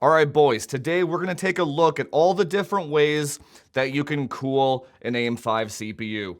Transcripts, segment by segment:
All right, boys, today we're going to take a look at all the different ways that you can cool an AM5 CPU.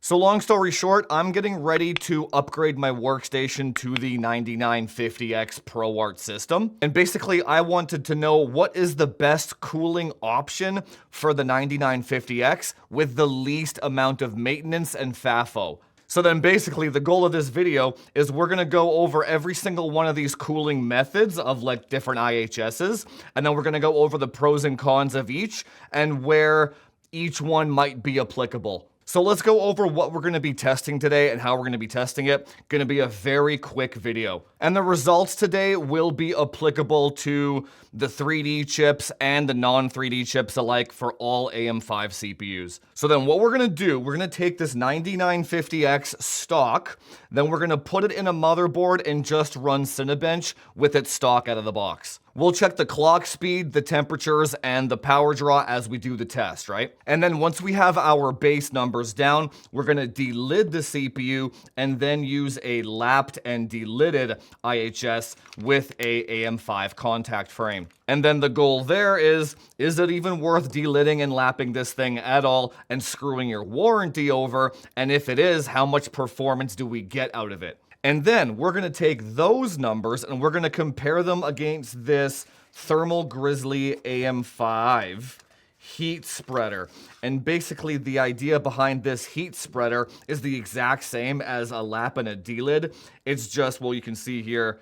So long story short, I'm getting ready to upgrade my workstation to the 9950X ProArt system. And basically, I wanted to know what is the best cooling option for the 9950X with the least amount of maintenance and FAFO. So then basically the goal of this video is we're gonna go over every single one of these cooling methods of like different IHSs, and then we're gonna go over the pros and cons of each and where each one might be applicable. So let's go over what we're going to be testing today and how we're going to be testing it. Going to be a very quick video. And the results today will be applicable to the 3D chips and the non-3D chips alike for all AM5 CPUs. So then what we're going to do, we're going to take this 9950X stock, then we're going to put it in a motherboard and just run Cinebench with its stock out of the box. We'll check the clock speed, the temperatures, and the power draw as we do the test, right? And then once we have our base numbers down, we're gonna delid the CPU and then use a lapped and delidded IHS with a AM5 contact frame. And then the goal there is it even worth delidding and lapping this thing at all and screwing your warranty over? And if it is, how much performance do we get out of it? And then we're going to take those numbers and we're going to compare them against this Thermal Grizzly AM5 heat spreader. And basically the idea behind this heat spreader is the exact same as a lap and a delid. It's just, well, you can see here,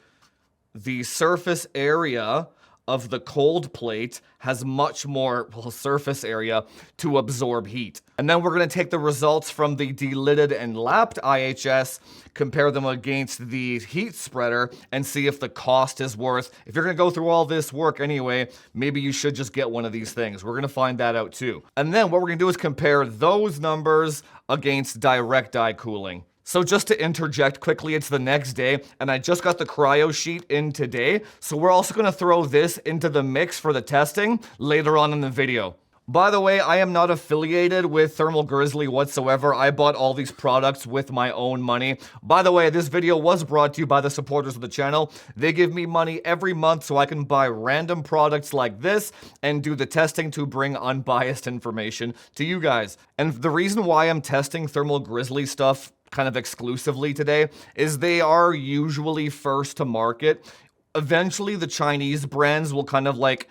the surface area of the cold plate has much more surface area to absorb heat. And then we're going to take the results from the delidded and lapped IHS, compare them against the heat spreader, and see if the cost is worth. If you're going to go through all this work anyway, maybe you should just get one of these things. We're going to find that out too. And then what we're going to do is compare those numbers against direct die cooling. So just to interject quickly, it's the next day, and I just got the Kryosheet in today, so we're also going to throw this into the mix for the testing later on in the video. By the way, I am not affiliated with Thermal Grizzly whatsoever. I bought all these products with my own money. By the way, this video was brought to you by the supporters of the channel. They give me money every month so I can buy random products like this and do the testing to bring unbiased information to you guys. And the reason why I'm testing Thermal Grizzly stuff kind of exclusively today is they are usually first to market. Eventually the Chinese brands will kind of like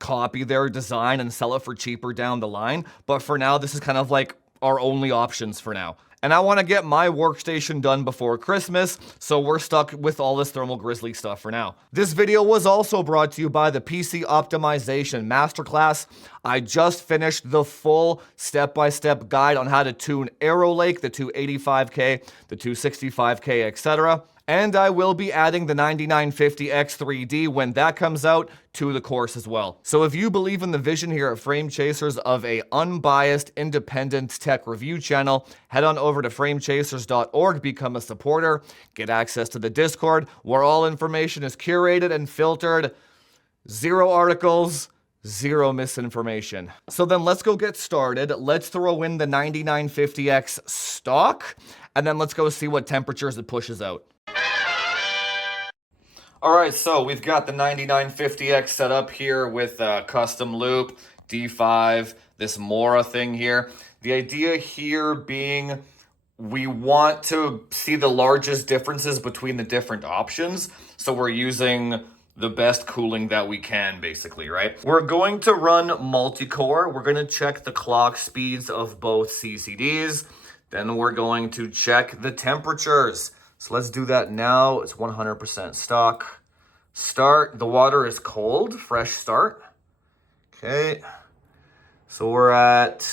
copy their design and sell it for cheaper down the line, but for now this is kind of like our only options for now. And I want to get my workstation done before Christmas, so we're stuck with all this Thermal Grizzly stuff for now. This video was also brought to you by the PC Optimization Masterclass. I just finished the full step-by-step guide on how to tune Arrow Lake, the 285K, the 265K, etc. And I will be adding the 9950X3D when that comes out to the course as well. So if you believe in the vision here at Frame Chasers of a unbiased, independent tech review channel, head on over to framechasers.org, become a supporter, get access to the Discord, where all information is curated and filtered, zero articles, zero misinformation. So then let's go get started. Let's throw in the 9950X stock, and then let's go see what temperatures it pushes out. Alright, so we've got the 9950X set up here with a custom loop, D5, this Mora thing here. The idea here being we want to see the largest differences between the different options, so we're using the best cooling that we can, basically, right? We're going to run multi-core. We're going to check the clock speeds of both CCDs. Then we're going to check the temperatures. So let's do that now. It's 100% stock. Start. The water is cold. Fresh start. Okay. So we're at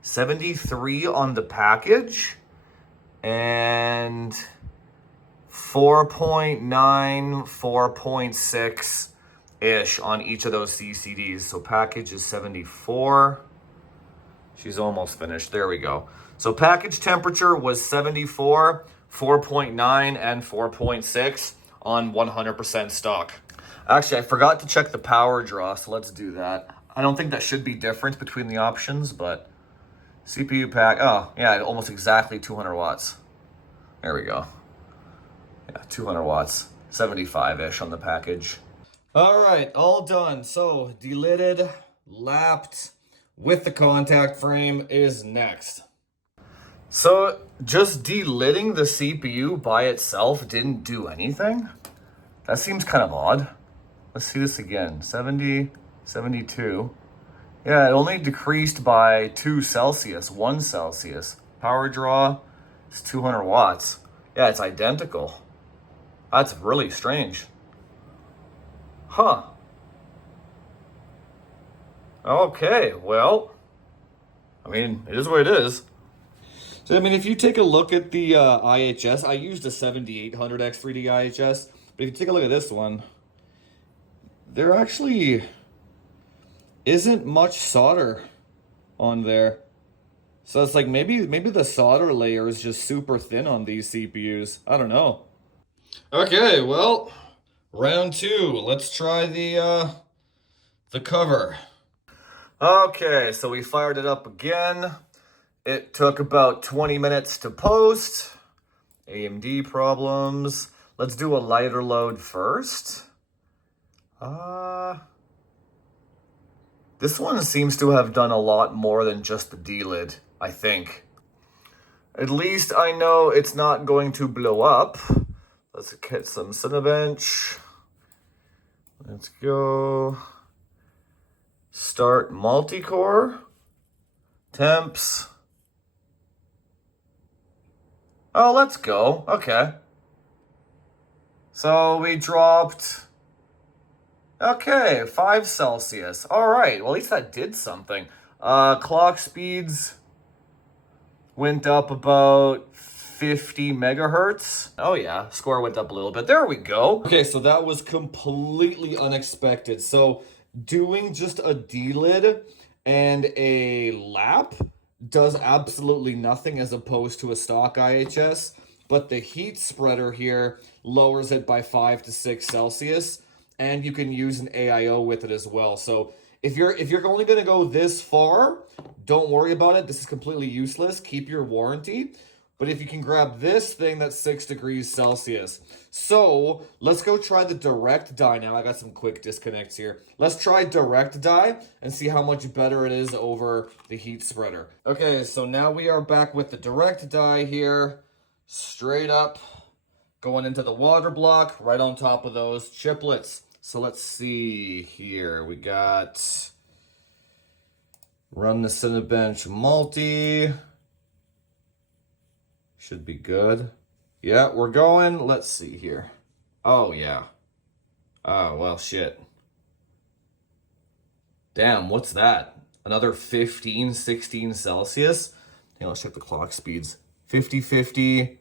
73 on the package and 4.9, 4.6-ish on each of those CCDs. So package is 74. She's almost finished. There we go. So package temperature was 74, 4.9, and 4.6 on 100% stock. Actually, I forgot to check the power draw, so let's do that. I don't think that should be different between the options, but CPU pack, oh, yeah, almost exactly 200 watts. There we go. Yeah, 200 watts, 75-ish on the package. All right, all done. So delidded, lapped with the contact frame is next. So just delidding the CPU by itself didn't do anything? That seems kind of odd. Let's see this again. 70, 72. Yeah, it only decreased by 2 Celsius, 1 Celsius. Power draw is 200 watts. Yeah, it's identical. That's really strange. Huh. Okay, well, I mean, it is what it is. So, I mean, if you take a look at the IHS, I used a 7800X 3D IHS, but if you take a look at this one, there actually isn't much solder on there. So it's like maybe the solder layer is just super thin on these CPUs. I don't know. Okay, well, round 2. Let's try the cover. Okay, so we fired it up again. It took about 20 minutes to post. AMD problems. Let's do a lighter load first. This one seems to have done a lot more than just the D-lid, I think. At least I know it's not going to blow up. Let's get some Cinebench. Let's go. Start multi-core. Temps. Oh, let's go. Okay. So we dropped... Okay, 5 Celsius. All right, well, at least that did something. Clock speeds went up about 50 megahertz. Oh yeah, score went up a little bit. There we go. Okay, so that was completely unexpected. So doing just a D-lid and a lap does absolutely nothing as opposed to a stock IHS, but the heat spreader here lowers it by 5 to 6 Celsius. And you can use an AIO with it as well. So if you're only going to go this far, don't worry about it. This is completely useless. Keep your warranty. But if you can grab this thing, that's 6 degrees Celsius. So let's go try the direct die now. I got some quick disconnects here. Let's try direct die and see how much better it is over the heat spreader. Okay, so now we are back with the direct die here. Straight up. Going into the water block, right on top of those chiplets. So let's see here. We got run the Cinebench multi. Should be good. Yeah, we're going. Let's see here. Oh, yeah. Oh, well, shit. Damn, what's that? Another 15, 16 Celsius? Hey, let's check the clock speeds. 50, 50.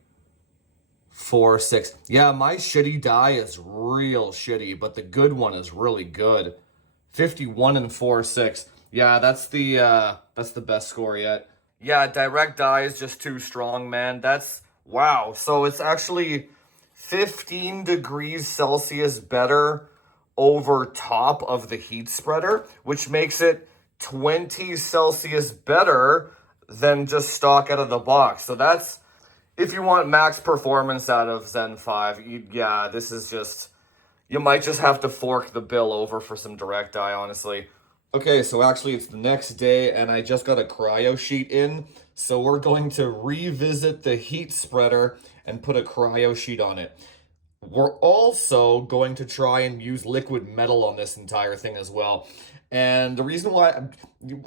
4, 6. Yeah, my shitty die is real shitty, but the good one is really good. 51 and 4, 6. Yeah, that's the best score yet. Yeah, direct die is just too strong, man. That's wow. So it's actually 15 degrees Celsius better over top of the heat spreader, which makes it 20 Celsius better than just stock out of the box. So that's if you want max performance out of Zen 5, yeah, this is just... You might just have to fork the bill over for some direct die, honestly. Okay, so actually it's the next day, and I just got a Kryosheet in. So we're going to revisit the heat spreader and put a Kryosheet on it. We're also going to try and use liquid metal on this entire thing as well. And the reason why,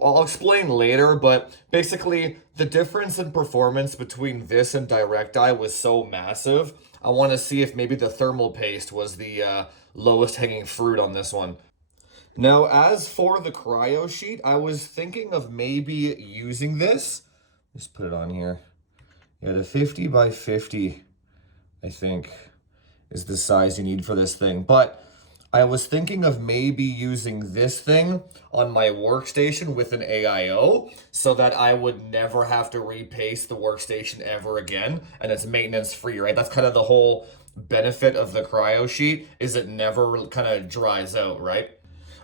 I'll explain later, but basically the difference in performance between this and direct die was so massive. I want to see if maybe the thermal paste was the lowest hanging fruit on this one. Now, as for the Kryosheet, I was thinking of maybe using this. Just put it on here. Yeah, the 50 by 50, I think, is the size you need for this thing. But I was thinking of maybe using this thing on my workstation with an AIO so that I would never have to repaste the workstation ever again, and it's maintenance free, right? That's kind of the whole benefit of the Kryosheet, is it never kind of dries out, right?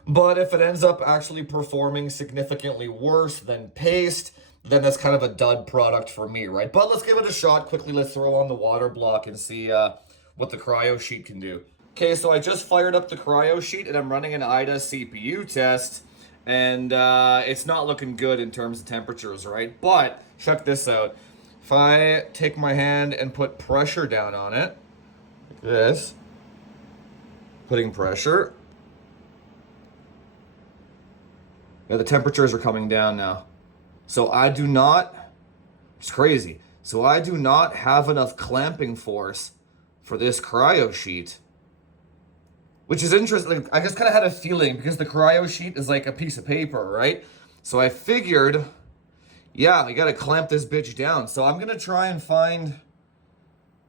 But if it ends up actually performing significantly worse than paste, then that's kind of a dud product for me, right? But let's give it a shot. Quickly, let's throw on the water block and see what the Kryosheet can do. Okay, so I just fired up the Kryosheet and I'm running an IDA CPU test, and it's not looking good in terms of temperatures, right? But check this out. If I take my hand and put pressure down on it, like this, putting pressure, yeah, the temperatures are coming down now. So I do not, it's crazy. So I do not have enough clamping force for this Kryosheet, which is interesting. I just kind of had a feeling because the Kryosheet is like a piece of paper, right? So I figured, yeah, I gotta clamp this bitch down. So I'm gonna try and find,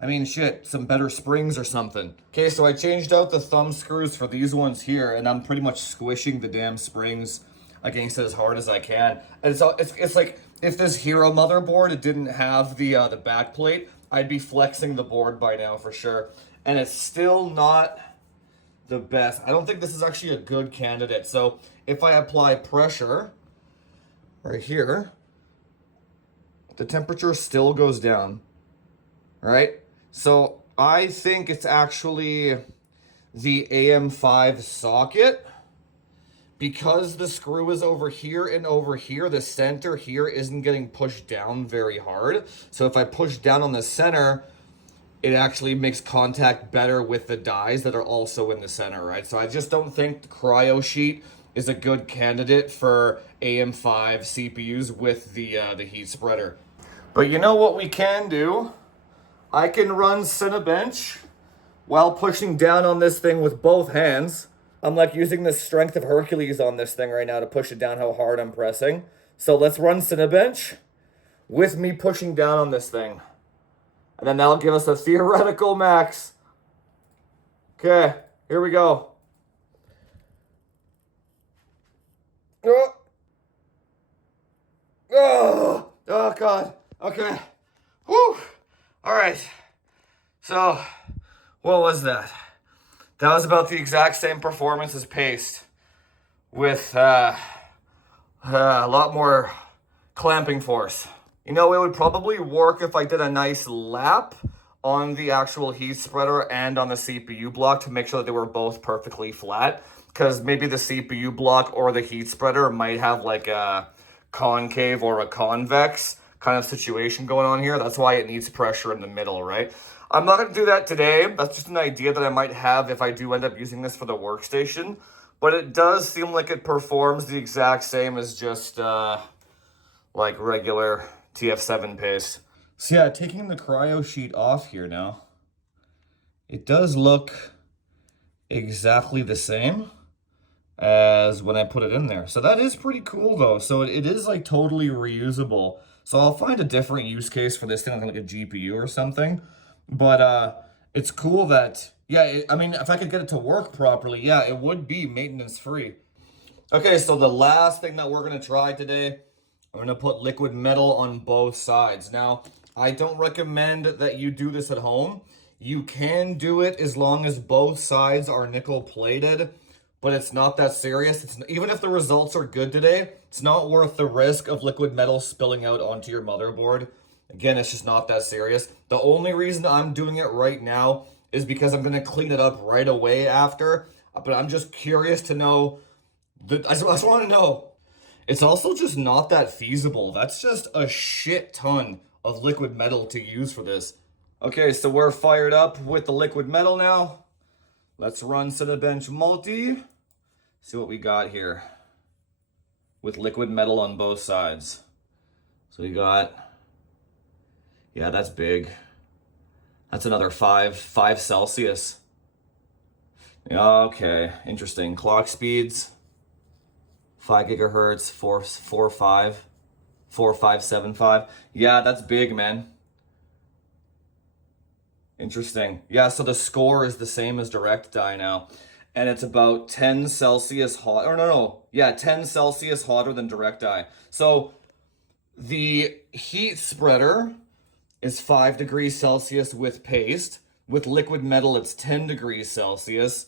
I mean, shit, some better springs or something. Okay, so I changed out the thumb screws for these ones here, and I'm pretty much squishing the damn springs against it as hard as I can. And it's like if this Hero motherboard, it didn't have the back plate, I'd be flexing the board by now for sure. And it's still not the best. I don't think this is actually a good candidate. So if I apply pressure right here, the temperature still goes down, right? So I think it's actually the AM5 socket. Because the screw is over here and over here, the center here isn't getting pushed down very hard. So if I push down on the center, it actually makes contact better with the dies that are also in the center, right? So I just don't think the Kryosheet is a good candidate for AM5 CPUs with the HeatSpreader. But you know what we can do? I can run Cinebench while pushing down on this thing with both hands. I'm like using the strength of Hercules on this thing right now to push it down how hard I'm pressing. So let's run Cinebench with me pushing down on this thing. And then that'll give us a theoretical max. Okay, here we go. Oh, oh God. Okay. Whew. All right. So, what was that? That was about the exact same performance as paste, with a lot more clamping force. You know, it would probably work if I did a nice lap on the actual HeatSpreader and on the CPU block to make sure that they were both perfectly flat, because maybe the CPU block or the HeatSpreader might have like a concave or a convex kind of situation going on here. That's why it needs pressure in the middle, right? I'm not going to do that today. That's just an idea that I might have if I do end up using this for the workstation. But it does seem like it performs the exact same as just like regular TF7 paste. So yeah, taking the Kryosheet off here now, it does look exactly the same as when I put it in there. So that is pretty cool though. So it is like totally reusable. So I'll find a different use case for this thing, like a GPU or something. But it's cool that, yeah, I mean, if I could get it to work properly, yeah, it would be maintenance free. Okay, so the last thing that we're going to try today, I'm going to put liquid metal on both sides. Now, I don't recommend that you do this at home. You can do it as long as both sides are nickel plated, but it's not that serious. Even if the results are good today, it's not worth the risk of liquid metal spilling out onto your motherboard. Again, it's just not that serious. The only reason I'm doing it right now is because I'm going to clean it up right away after. But I'm just curious to know. I just want to know. It's also just not that feasible. That's just a shit ton of liquid metal to use for this. Okay, so we're fired up with the liquid metal now. Let's run Cinebench Multi. See what we got here with liquid metal on both sides. So we got... yeah, that's big. That's another 5 Celsius. Okay, interesting. Clock speeds, 5 gigahertz, 4575. Yeah, that's big, man. Interesting. Yeah, so the score is the same as direct die now. And it's about 10 Celsius hot, or no. Yeah, 10 Celsius hotter than direct die. So the HeatSpreader is 5 degrees Celsius with paste. With liquid metal, it's 10 degrees Celsius.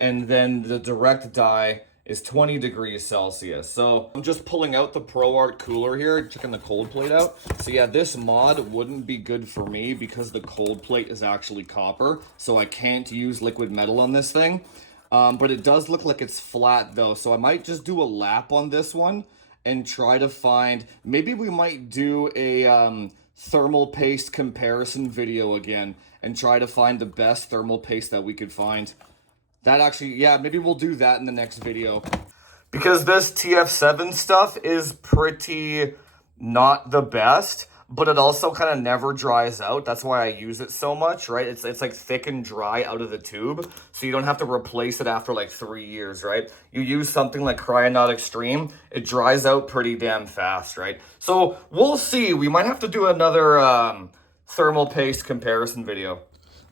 And then the direct die is 20 degrees Celsius. So I'm just pulling out the ProArt cooler here, checking the cold plate out. So yeah, this mod wouldn't be good for me because the cold plate is actually copper, so I can't use liquid metal on this thing. But it does look like it's flat though, so I might just do a lap on this one and try to find, maybe we might do a thermal paste comparison video again and try to find the best thermal paste that we could find. That actually, yeah, maybe we'll do that in the next video. Because this TF7 stuff is pretty not the best, but it also kind of never dries out. That's why I use it so much, right? It's like thick and dry out of the tube, so you don't have to replace it after like 3 years, right? You use something like Cryo Extreme, it dries out pretty damn fast, right? So we'll see. We might have to do another thermal paste comparison video.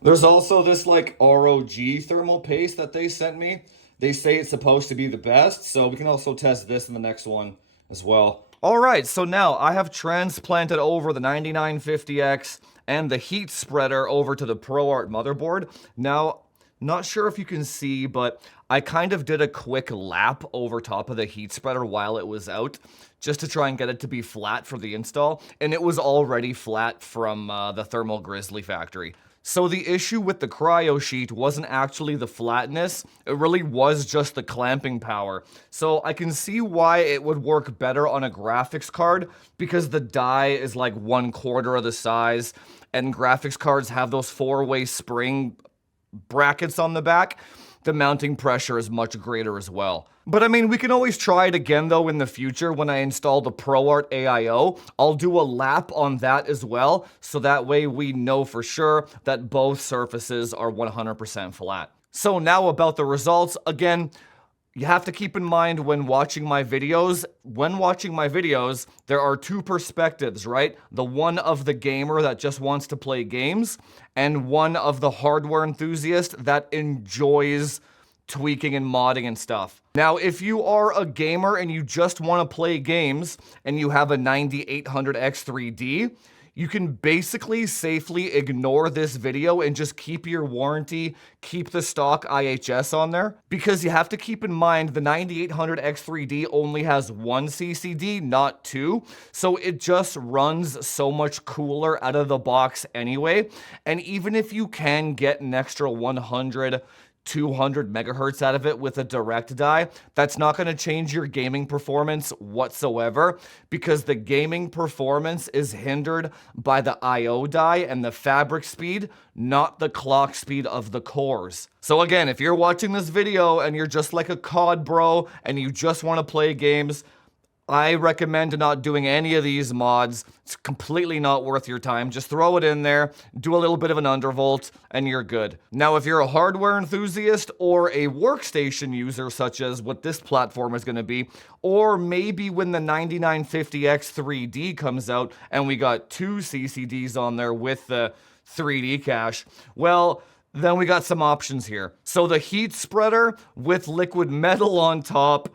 There's also this like ROG thermal paste that they sent me. They say it's supposed to be the best, so we can also test this in the next one as well. All right, so now I have transplanted over the 9950X and the HeatSpreader over to the ProArt motherboard. Now, not sure if you can see, but I kind of did a quick lap over top of the HeatSpreader while it was out, just to try and get it to be flat for the install, and it was already flat from the Thermal Grizzly factory. So the issue with the Kryosheet wasn't actually the flatness, it really was just the clamping power. So I can see why it would work better on a graphics card, because the die is like 1/4 of the size, and graphics cards have those 4-way spring brackets on the back. The mounting pressure is much greater as well. But I mean, we can always try it again though in the future when I install the ProArt AIO. I'll do a lap on that as well, so that way we know for sure that both surfaces are 100% flat. So now about the results. Again, you have to keep in mind when watching my videos, there are two perspectives, right? The one of the gamer that just wants to play games, and one of the hardware enthusiast that enjoys tweaking and modding and stuff. Now, if you are a gamer and you just want to play games and you have a 9800X3D, you can basically safely ignore this video and just keep your warranty, keep the stock IHS on there, because you have to keep in mind the 9800X3D only has one CCD, not two, so it just runs so much cooler out of the box anyway. And even if you can get an extra 100, 200 megahertz out of it with a direct die, that's not going to change your gaming performance whatsoever, because the gaming performance is hindered by the IO die and the fabric speed, not the clock speed of the cores. So again, if you're watching this video and you're just like a COD bro and you just want to play games, I recommend not doing any of these mods. It's completely not worth your time. Just throw it in there, do a little bit of an undervolt, and you're good. Now, if you're a hardware enthusiast or a workstation user, such as what this platform is going to be, or maybe when the 9950X 3D comes out and we got two CCDs on there with the 3D cache, well, then we got some options here. So the HeatSpreader with liquid metal on top,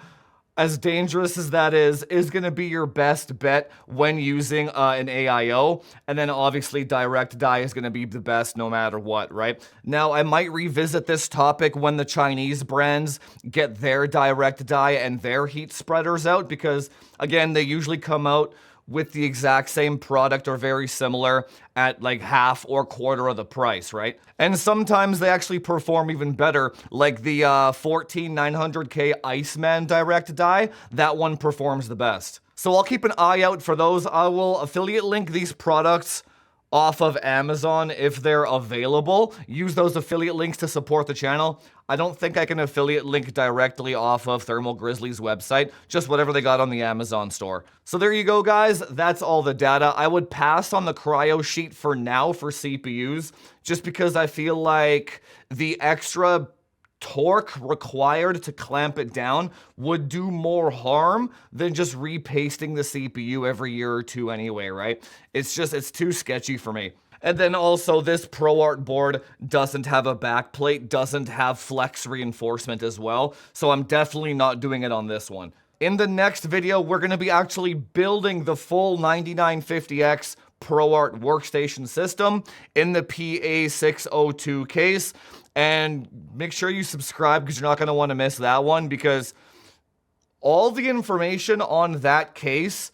as dangerous as that is going to be your best bet when using an AIO. And then obviously direct die is going to be the best no matter what, right? Now, I might revisit this topic when the Chinese brands get their direct die and their heat spreaders out, because again, they usually come out with the exact same product or very similar at like half or quarter of the price, right? And sometimes they actually perform even better, like the 14900K Iceman direct die. That one performs the best. So I'll keep an eye out for those. I will affiliate link these products off of Amazon if they're available. Use those affiliate links to support the channel. I don't think I can affiliate link directly off of Thermal Grizzly's website, just whatever they got on the Amazon store. So there you go, guys. That's all the data. I would pass on the Kryosheet for now for CPUs, just because I feel like the extra torque required to clamp it down would do more harm than just repasting the CPU every year or two anyway, right? It's too sketchy for me. And then also this ProArt board doesn't have a backplate, doesn't have flex reinforcement as well, so I'm definitely not doing it on this one. In the next video, we're going to be actually building the full 9950X ProArt workstation system in the PA602 case. And make sure you subscribe because you're not going to want to miss that one, because All the information on that case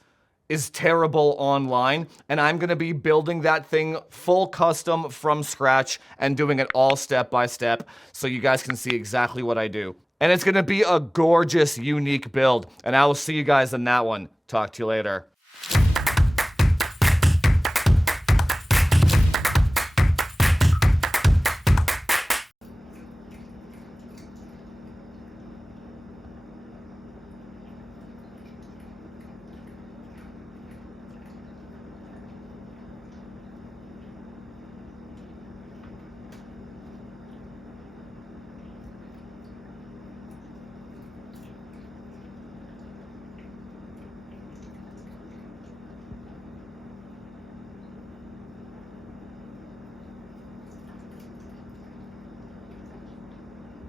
is terrible online, and I'm gonna be building that thing full custom from scratch and doing it all step by step so you guys can see exactly what I do. And it's gonna be a gorgeous, unique build, and I will see you guys in that one. Talk to you later.